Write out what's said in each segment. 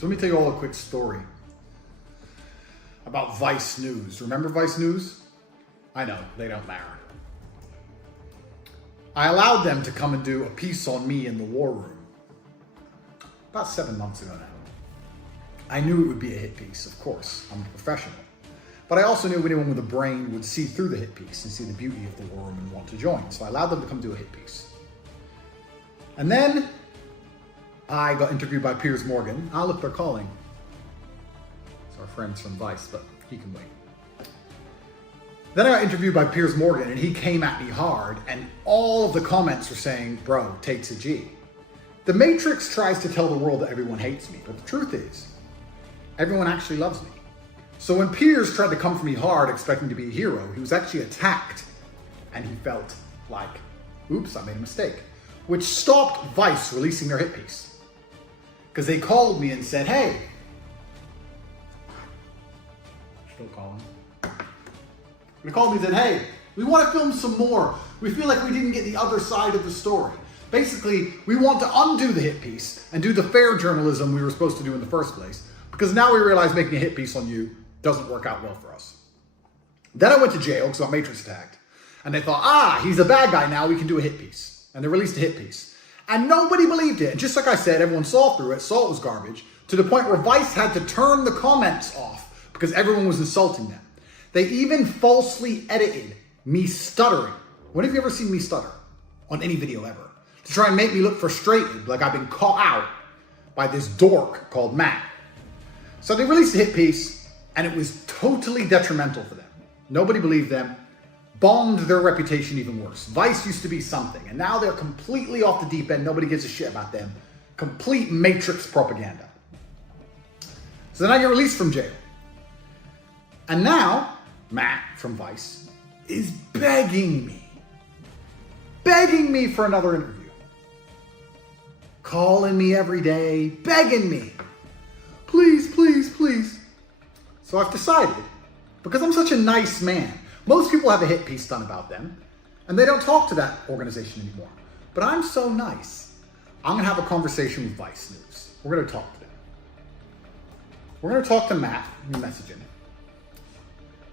So let me tell you all a quick story about Vice News. Remember Vice News? I know, they don't matter. I allowed them to come and do a piece on me in the war room about 7 months ago now. I knew it would be a hit piece, of course. I'm a professional. But I also knew anyone with a brain would see through the hit piece and see the beauty of the war room and want to join. So I allowed them to come do a hit piece. And then I got interviewed by Piers Morgan. Ah, look, they're calling. It's our friends from Vice, but he can wait. Then I got interviewed by Piers Morgan, and he came at me hard, and all of the comments were saying, bro, Tate's a G. The Matrix tries to tell the world that everyone hates me, but the truth is, everyone actually loves me. So when Piers tried to come for me hard, expecting to be a hero, he was actually attacked, and he felt like, oops, I made a mistake, which stopped Vice releasing their hit piece. Because they called me and said, hey, still calling. They called me and said, hey, we want to film some more. We feel like we didn't get the other side of the story. Basically, we want to undo the hit piece and do the fair journalism we were supposed to do in the first place. Because now we realize making a hit piece on you doesn't work out well for us. Then I went to jail because I got Matrix attacked. And they thought, he's a bad guy now, we can do a hit piece. And they released a hit piece. And nobody believed it. And just like I said, everyone saw through it, saw it was garbage, to the point where Vice had to turn the comments off because everyone was insulting them. They even falsely edited me stuttering. When have you ever seen me stutter on any video ever? To try and make me look frustrated, like I've been caught out by this dork called Matt. So they released a hit piece, and it was totally detrimental for them. Nobody believed them, bombed their reputation even worse. Vice used to be something, and now they're completely off the deep end. Nobody gives a shit about them. Complete Matrix propaganda. So then I get released from jail. And now, Matt from Vice is begging me for another interview. Calling me every day, begging me. Please, please, please. So I've decided, because I'm such a nice man, most people have a hit piece done about them, and they don't talk to that organization anymore. But I'm so nice, I'm gonna have a conversation with Vice News. We're gonna talk to them. We're gonna talk to Matt, and message him.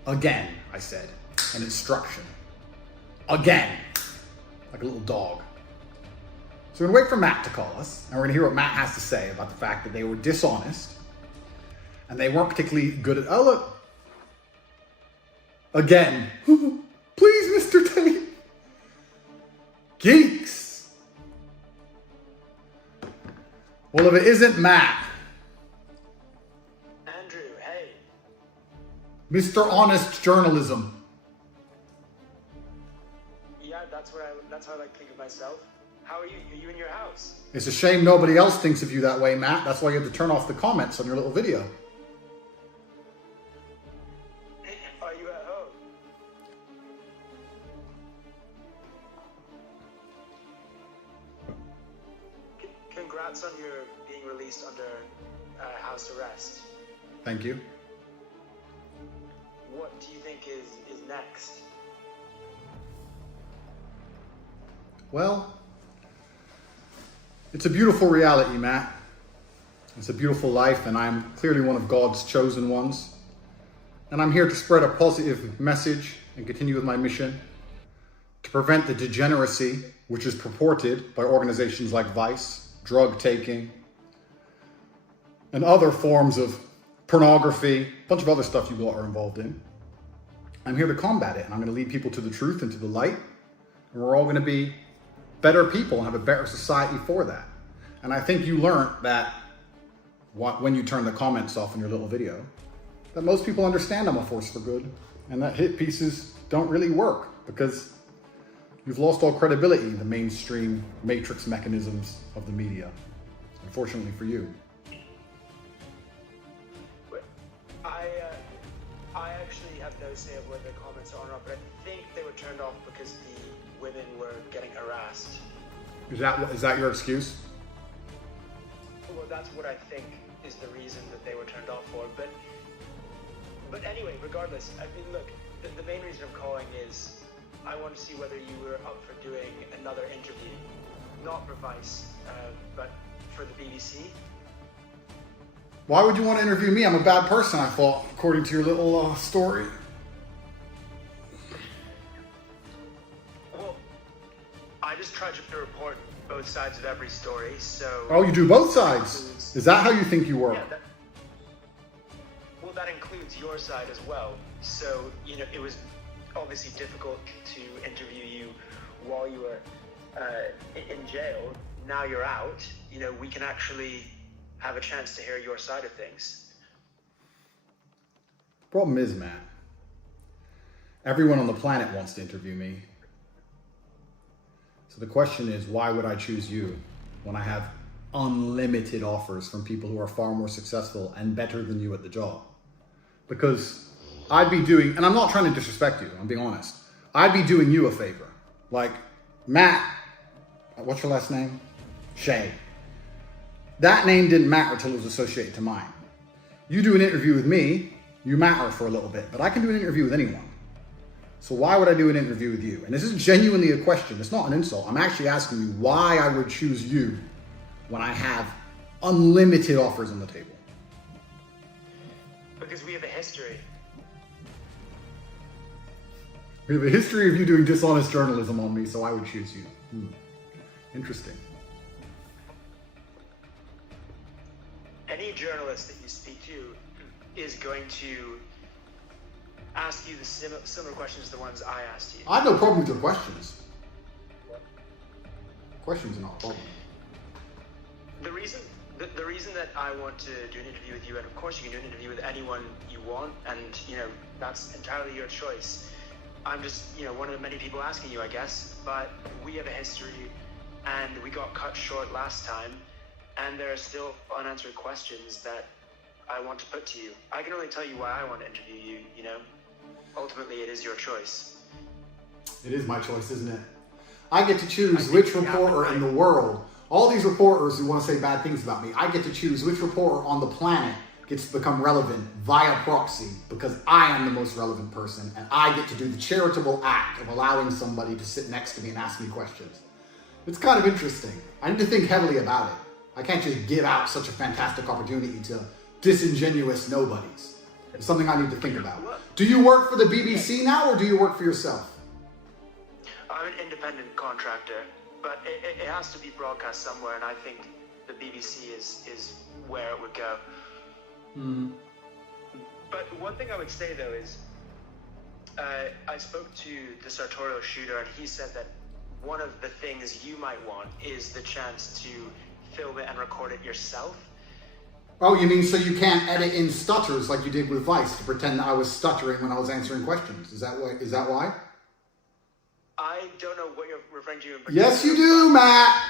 Again, I said, an instruction. Again, like a little dog. So we're gonna wait for Matt to call us, and we're gonna hear what Matt has to say about the fact that they were dishonest, and they weren't particularly good at, oh look, again, please Mr. Tate, geeks. Well, if it isn't Matt, Andrew, hey. Mr. Honest Journalism. Yeah, that's how I like to think of myself. How are you? Are you in your house? It's a shame nobody else thinks of you that way, Matt. That's why you have to turn off the comments on your little video. Are you at home? Congrats on your being released under house arrest. Thank you. What do you think is next? Well, it's a beautiful reality, Matt. It's a beautiful life, and I'm clearly one of God's chosen ones. And I'm here to spread a positive message and continue with my mission to prevent the degeneracy which is purported by organizations like Vice, drug taking, and other forms of pornography, a bunch of other stuff you lot are involved in. I'm here to combat it, and I'm going to lead people to the truth and to the light, and we're all going to be better people and have a better society for that. And I think you learned that when you turn the comments off in your little video, that most people understand I'm a force for good, and that hit pieces don't really work because you've lost all credibility in the mainstream matrix mechanisms of the media, unfortunately for you. I actually have no say of whether the comments are or not, but I think they were turned off because the women were getting harassed. Is that your excuse? Well, that's what I think is the reason that they were turned off for. But anyway, regardless, I mean, look, the main reason I'm calling is I want to see whether you were up for doing another interview, not for Vice, but for the BBC. Why would you want to interview me? I'm a bad person, I thought, according to your little story. Well, I just try to report both sides of every story, so... Oh, you do both sides? Is that how you think you work? Yeah, well, that includes your side as well. So, you know, it was obviously difficult to interview you while you were in jail. Now you're out, you know, we can actually have a chance to hear your side of things. Problem is, Matt, everyone on the planet wants to interview me. So the question is, why would I choose you when I have unlimited offers from people who are far more successful and better than you at the job? Because I'd be doing, and I'm not trying to disrespect you, I'm being honest, I'd be doing you a favor. Like, Matt, what's your last name? Shay. That name didn't matter until it was associated to mine. You do an interview with me, you matter for a little bit, but I can do an interview with anyone. So why would I do an interview with you? And this is genuinely a question. It's not an insult. I'm actually asking you why I would choose you when I have unlimited offers on the table. Because we have a history. We have a history of you doing dishonest journalism on me, so I would choose you. Interesting. Any journalist that you speak to is going to ask you the similar questions to the ones I asked you. I have no problem with your questions. Questions are not a problem. The reason that I want to do an interview with you, and of course you can do an interview with anyone you want, and you know that's entirely your choice. I'm just, you know, one of the many people asking you, I guess. But we have a history, and we got cut short last time, and there are still unanswered questions that I want to put to you. I can only tell you why I want to interview you, you know? Ultimately, it is your choice. It is my choice, isn't it? I get to choose which reporter in the world, all these reporters who want to say bad things about me, I get to choose which reporter on the planet gets to become relevant via proxy because I am the most relevant person and I get to do the charitable act of allowing somebody to sit next to me and ask me questions. It's kind of interesting. I need to think heavily about it. I can't just give out such a fantastic opportunity to disingenuous nobodies. It's something I need to think about. Do you work for the BBC now or do you work for yourself? I'm an independent contractor, but it has to be broadcast somewhere, and I think the BBC is where it would go. Mm-hmm. But one thing I would say, though, is I spoke to the sartorial shooter, and he said that one of the things you might want is the chance to film it and record it yourself. Oh, you mean so you can't edit in stutters like you did with Vice to pretend that I was stuttering when I was answering questions? Is that why? I don't know what you're referring to. Yes, you do, Matt.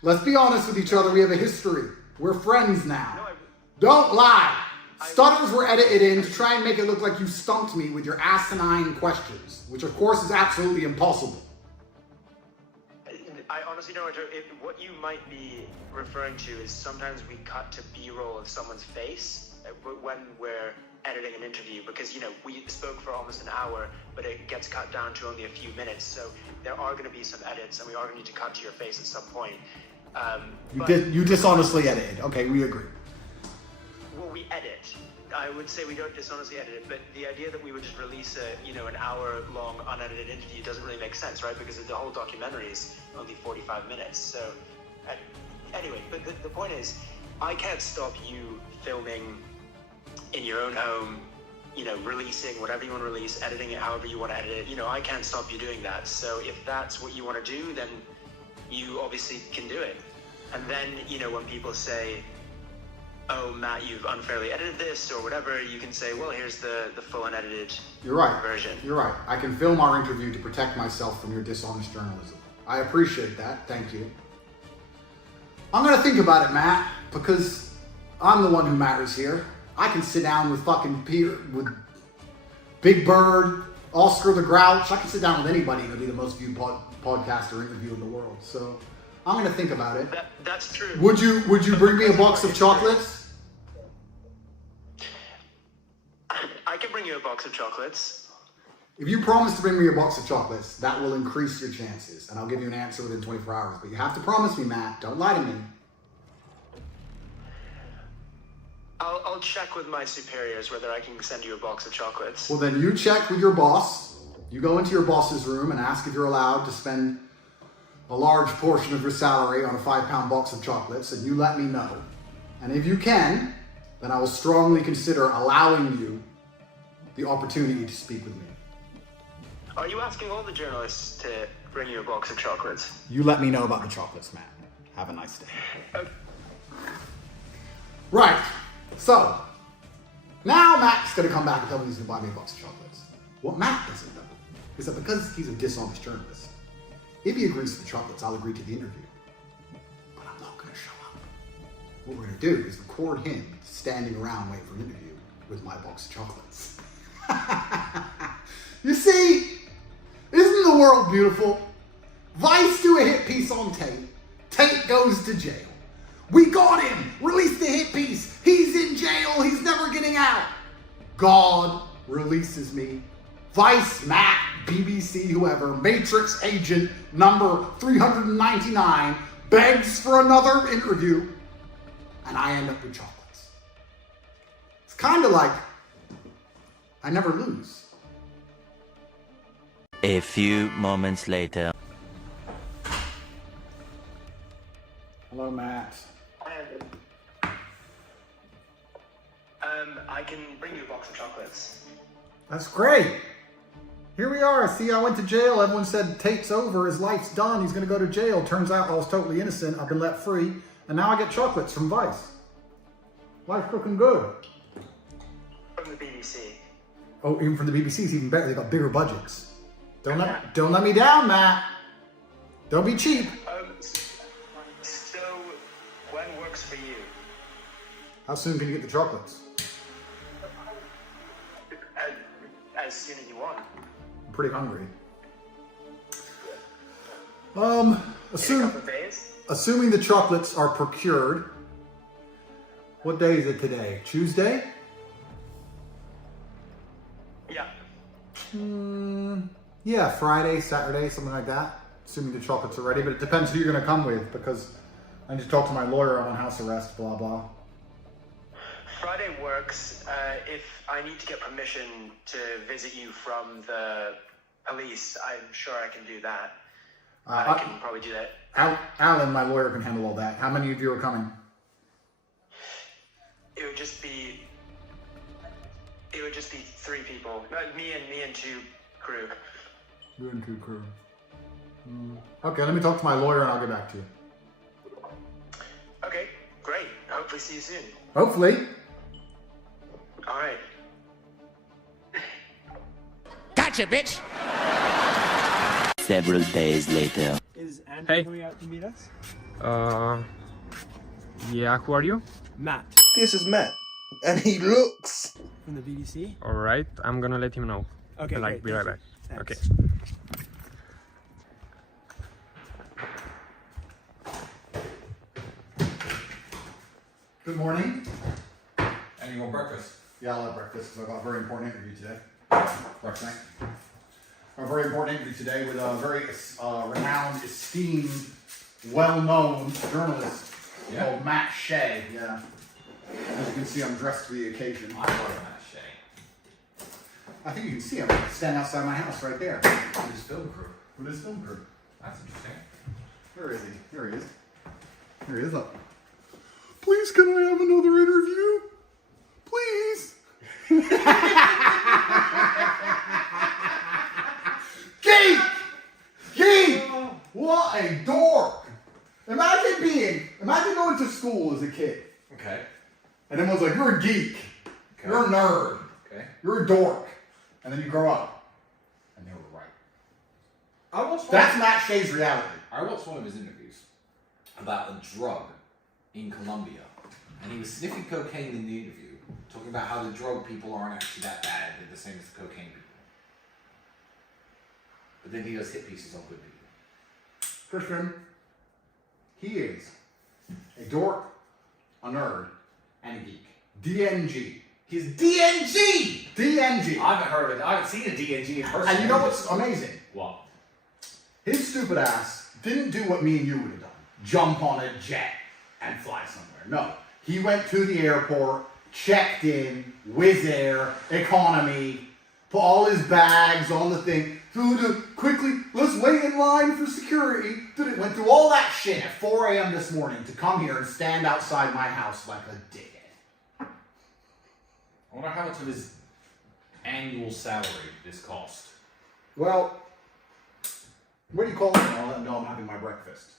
Let's be honest with each other. We have a history. We're friends now. Don't lie. Stutters were edited in to try and make it look like you stumped me with your asinine questions, which of course is absolutely impossible. I honestly don't know what you might be referring to is sometimes we cut to B-roll of someone's face when we're editing an interview because, you know, we spoke for almost an hour, but it gets cut down to only a few minutes. So there are going to be some edits and we are going to need to cut to your face at some point. You dishonestly edited. Okay, we agree. Well, we edit. I would say we don't dishonestly edit it, but the idea that we would just release an hour-long unedited interview doesn't really make sense, right? Because the whole documentary is only 45 minutes. So, anyway, but the point is, I can't stop you filming in your own home, you know, releasing whatever you want to release, editing it however you want to edit it. You know, I can't stop you doing that. So if that's what you want to do, then you obviously can do it. And then, you know, when people say, oh, Matt, you've unfairly edited this or whatever, you can say, well, here's the full unedited version. You're right. I can film our interview to protect myself from your dishonest journalism. I appreciate that. Thank you. I'm going to think about it, Matt, because I'm the one who matters here. I can sit down with fucking Peter, with Big Bird, Oscar the Grouch. I can sit down with anybody and it'll be the most viewed podcast or interview in the world. So I'm going to think about it. That's true. Would you bring me a box of chocolates? you a box of chocolates. If you promise to bring me a box of chocolates, that will increase your chances, and I'll give you an answer within 24 hours. But you have to promise me, Matt. Don't lie to me. I'll check with my superiors whether I can send you a box of chocolates. Well, then you check with your boss. You go into your boss's room and ask if you're allowed to spend a large portion of your salary on a 5-pound box of chocolates, and you let me know. And if you can, then I will strongly consider allowing you the opportunity to speak with me. Are you asking all the journalists to bring you a box of chocolates? You let me know about the chocolates, Matt. Have a nice day. Okay. Right. So, now Matt's going to come back and tell me he's going to buy me a box of chocolates. What Matt doesn't know is that because he's a dishonest journalist, if he agrees to the chocolates, I'll agree to the interview. But I'm not going to show up. What we're going to do is record him standing around waiting for an interview with my box of chocolates. You see, isn't the world beautiful? Vice do a hit piece on Tate. Tate goes to jail. We got him! Release the hit piece! He's in jail! He's never getting out! God releases me. Vice, Matt, BBC, whoever, Matrix agent number 399 begs for another interview, and I end up with chocolates. It's kind of like I never lose. A few moments later. Hello, Matt. I can bring you a box of chocolates. That's great. Here we are. See, I went to jail. Everyone said Tate's over. His life's done. He's going to go to jail. Turns out I was totally innocent. I've been let free. And now I get chocolates from Vice. Life's looking good. From the BBC. Oh, even from the BBC, it's even better. They got bigger budgets. Don't let me down, Matt. Don't be cheap. So, when works for you? How soon can you get the chocolates? As soon as you want. I'm pretty hungry. In a couple of days? Assuming the chocolates are procured. What day is it today? Tuesday? Yeah. Yeah, Friday, Saturday, something like that. Assuming the chocolates are ready, but it depends who you're going to come with because I need to talk to my lawyer on house arrest, blah, blah. Friday works. If I need to get permission to visit you from the police, I'm sure I can do that. I can probably do that. Alan, my lawyer, can handle all that. How many of you are coming? It would just be 3 people. Me and 2 crew. You and 2 crew. Okay, let me talk to my lawyer and I'll get back to you. Okay, great. Hopefully see you soon. Hopefully. All right. Gotcha, bitch! Several days later. Is Andrew coming out to meet us? Yeah, who are you? Matt This is Matt, and he looks. from the BBC. Alright, I'm gonna let him know. Okay, Like, great, be right thank back. you. Okay. Thanks. Good morning. And you want breakfast? Yeah, I'll have breakfast because I've got a very important interview today. Breakfast. A very important interview today with a very renowned, esteemed, well-known journalist called Matt Shea. Yeah. As you can see, I'm dressed for the occasion. I love Matt Shea. I think you can see him standing outside my house right there. With his film crew. With his film crew. That's interesting. Where is he? Here he is. Here he is. Look. Please, can I have another interview? Please. Geek! What a dork! Imagine going to school as a kid. Okay. And everyone's like, you're a geek. Okay. You're a nerd. Okay. You're a dork. And then you grow up. And they were right. That's Matt Shea's reality. I watched one of his interviews about a drug in Colombia. And he was sniffing cocaine in the interview, talking about how the drug people aren't actually that bad. They're the same as the cocaine people. But then he does hit pieces on good people. Christian, he is a dork, a nerd, and a geek. DNG. His DNG! DNG. I haven't heard of it. I haven't seen a DNG in person. And you know what's amazing? What? His stupid ass didn't do what me and you would have done. Jump on a jet and fly somewhere. No. He went to the airport, checked in, Wizz Air, economy, put all his bags on the thing, quickly, let's wait in line for security. Went through all that shit at 4 a.m. this morning to come here and stand outside my house like a dickhead. I wonder how much of his annual salary this cost. Well, what do you call him? I'll let him know I'm having my breakfast.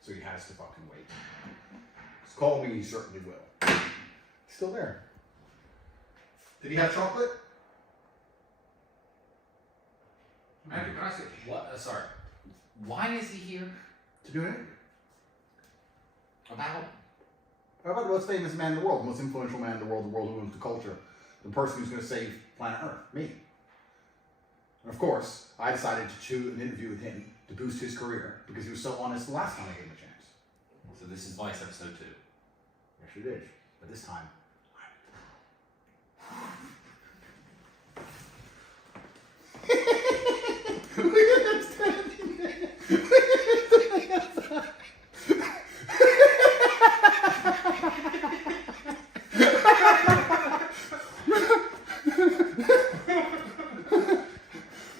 So he has to fucking wait. Just call me, he certainly will. He's still there. Did he have chocolate? Andrew, can I say what? Sorry. Why is he here? To do an interview. About? How about the most famous man in the world, the most influential man in the world who owns the culture, the person who's going to save planet Earth, me. And of course, I decided to choose an interview with him to boost his career because he was so honest the last time I gave him a chance. So this is Vice episode 2. Yes, you did. But this time,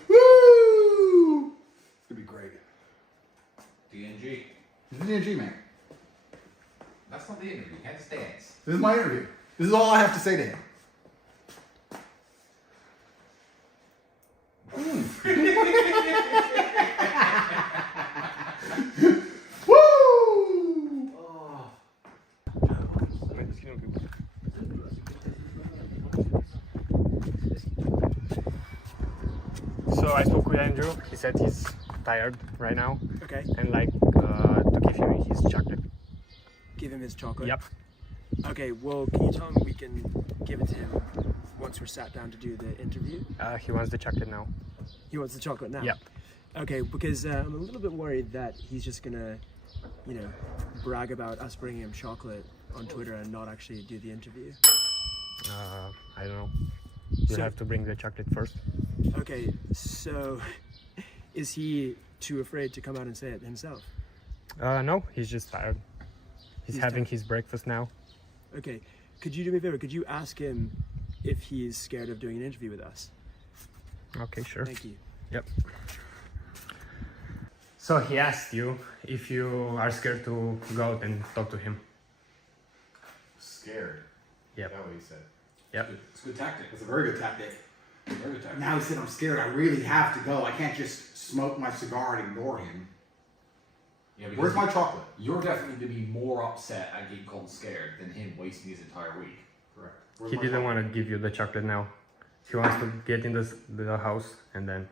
woo! It's gonna be great. DNG. He's the DNG man. That's not the interview. You can't just dance. This is my interview. This is all I have to say to him. Woo! So I spoke with Andrew. He said he's tired right now. Okay. And like to give him his chocolate. Give him his chocolate. Yep. Okay, well, can you tell him we can give it to him once we're sat down to do the interview? He wants the chocolate now. He wants the chocolate now? Yep. Okay, because I'm a little bit worried that he's just gonna, you know, brag about us bringing him chocolate on Twitter and not actually do the interview. I don't know. You So- have to bring the chocolate first. Okay, so is he too afraid to come out and say it himself? No, he's just tired. He's having tired. his breakfast now. Okay, could you do me a favor? Could you ask him if he's scared of doing an interview with us? Okay, sure. Thank you. Yep. So he asked you if you are scared to go out and talk to him. Scared. Yep. Is that what he said? Yep. It's a good tactic. It's a very good tactic. Very good tactic. Now he said I'm scared. I really have to go. I can't just smoke my cigar and ignore him. Yeah, because Where's my chocolate? You're definitely going to be more upset at getting called scared than him wasting his entire week. Correct. He didn't want to give you the chocolate now. He wants to get in the house and then.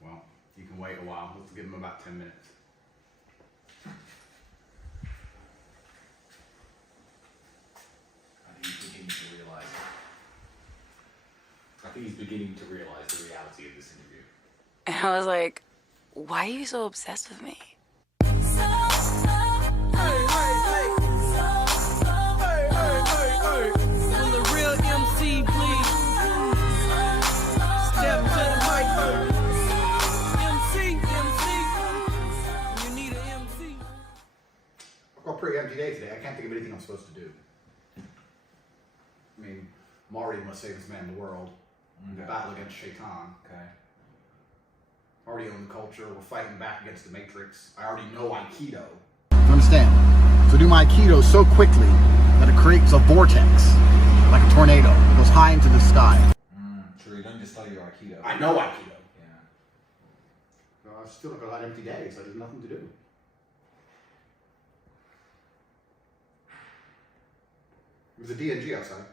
Well, you can wait a while. Let's give him about 10 minutes. I think he's beginning to realize it. I think he's beginning to realize the reality of this interview. And I was like, why are you so obsessed with me? Will the real MC please step to the mic? MC, you need an MC. I've got a pretty empty day today. I can't think of anything I'm supposed to do. I mean, I'm already the most famous man in the world. Okay. Battle against Shaitan. Okay. Already own the culture. We're fighting back against the Matrix. I already know Aikido. You understand? So do my Aikido so quickly that it creates a vortex, like a tornado. It goes high into the sky. Sure, you don't just study your Aikido. I know Aikido. Yeah. No, I've still got a lot of empty days. So there's nothing to do. There's a DNG outside.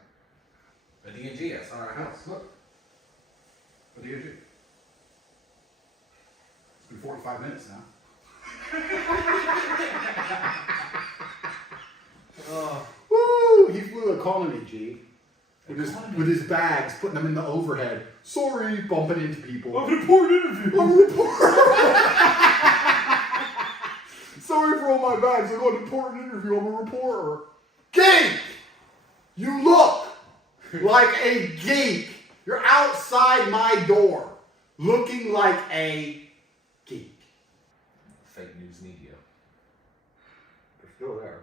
A DNG, that's not our house. Look. A DNG. It's been 45 minutes now. Woo! He flew economy, G. With his bags, putting them in the overhead. Sorry, bumping into people. I'm an important interview. I'm a reporter. Sorry for all my bags. I got an important interview. I'm a reporter. Gang! You look Like a geek. You're outside my door, looking like a geek. Fake news media. They're still there.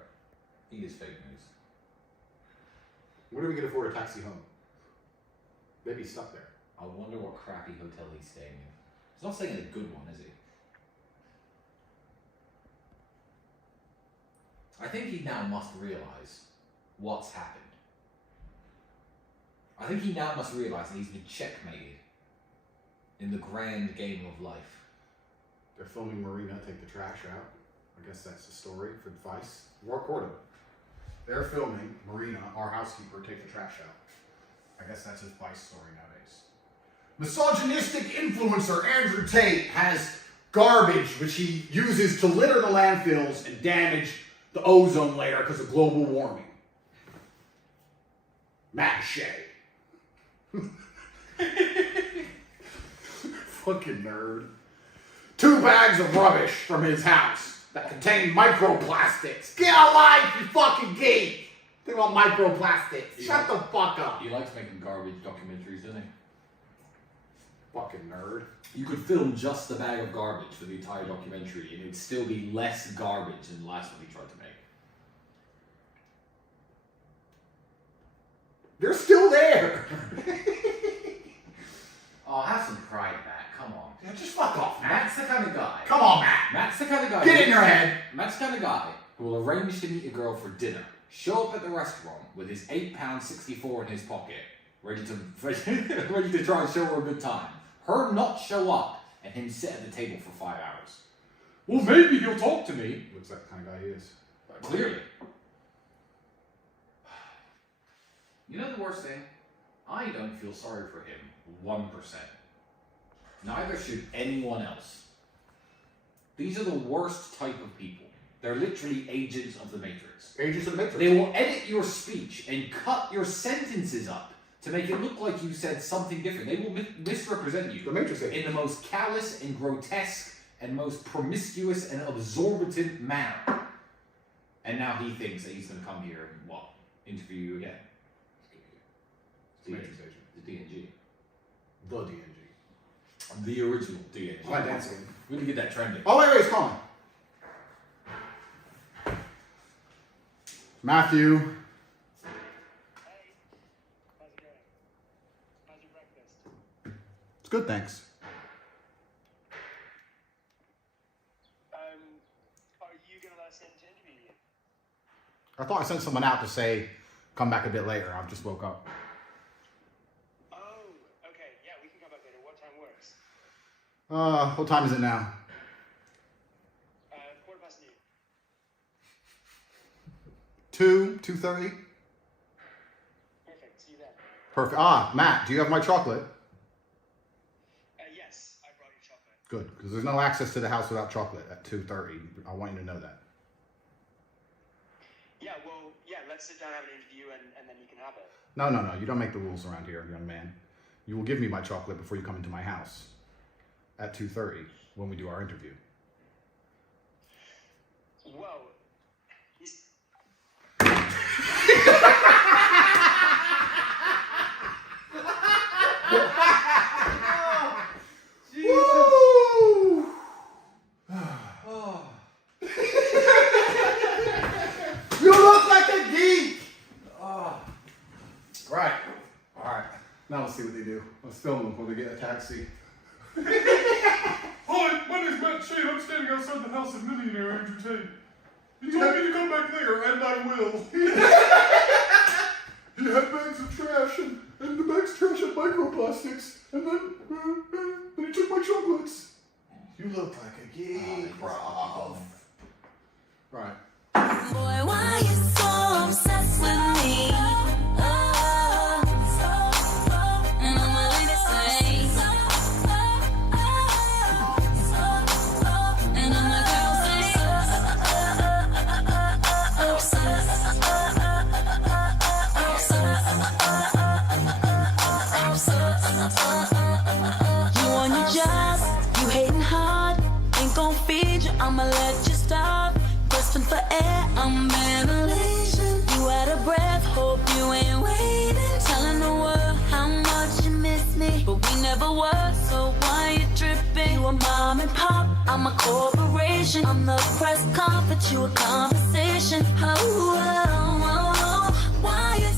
He is fake news. When are we going to afford a taxi home? Maybe he's stuck there. I wonder what crappy hotel he's staying in. He's not staying in a good one, is he? I think he now must realize what's happened. I think he now must realize that he's been checkmated in the grand game of life. They're filming Marina take the trash out. I guess that's the story for Vice. We're recording. They're filming Marina, our housekeeper, take the trash out. I guess that's his Vice story nowadays. Misogynistic influencer Andrew Tate has garbage which he uses to litter the landfills and damage the ozone layer because of global warming. Matt Shea. Fucking nerd. 2 bags of rubbish from his house that contain microplastics. Get a life, you fucking geek! Think about microplastics. Shut the fuck up. He likes making garbage documentaries, doesn't he? Fucking nerd. You could film just the bag of garbage for the entire documentary and it'd still be less garbage than the last one he tried to make. They're still there. Oh, have some pride, Matt. Come on. Yeah, just fuck off, Matt. Matt's the kind of guy. Come on, Matt. Matt's the kind of guy. Get in your head. Matt's the kind of guy who will arrange to meet a girl for dinner, show up at the restaurant with his £8.64 in his pocket, ready to try and show her a good time. Her not show up, and him sit at the table for 5 hours. Well, maybe he'll talk to me. Looks like the kind of guy he is. Clearly. You know the worst thing? I don't feel sorry for him 1%. Neither should anyone else. These are the worst type of people. They're literally agents of the Matrix. Agents of the Matrix. They will edit your speech and cut your sentences up to make it look like you said something different. They will misrepresent you The Matrix agent. in the most callous and grotesque and most promiscuous and absorbent manner. And now he thinks that he's going to come here and what? Interview you again. The Matrix agent. The DNG. The DNG. The original DNG. I'm not dancing. We need to get that trending. Oh, wait, he's calling. Matthew. Hey, how's it going? How's your breakfast? It's good, thanks. Are you gonna let us in to interview you? I thought I sent someone out to say, come back a bit later. I just woke up. Oh, okay. Yeah, we can come back later. What time works? What time is it now? noon. 2:30? Perfect. See you then. Perfect. Ah, Matt, do you have my chocolate? Yes, I brought you chocolate. Good, because there's no access to the house without chocolate at 2:30. I want you to know that. Yeah, well, yeah, let's sit down and have an interview and then you can have it. No, you don't make the rules around here, young man. You will give me my chocolate before you come into my house at 2:30 when we do our interview. Whoa. Woo! You look like a geek! Right. Alright. Now let's see what they do. Let's film them before they get a taxi. Hi, my name's Matt Shea. I'm standing outside the house of millionaire Andrew Tate. He told me to come back later, and I will. He had bags of trash, and the bags of trash had microplastics, and then he took my chocolates. You look like a geek, bro. Right. Boy, why you so obsessed with me? And I'm really the same. And I'm a girl you on your job, you hating hard, ain't gon' feed you, I'ma let you stop. Grasping for air, I'm ventilation. You You out of breath, hope you ain't waiting. Telling the world how much you miss me, but we never were, so why you tripping? You a mom and pop, I'm a corporation. I'm the press conference, you a conversation. Oh, why you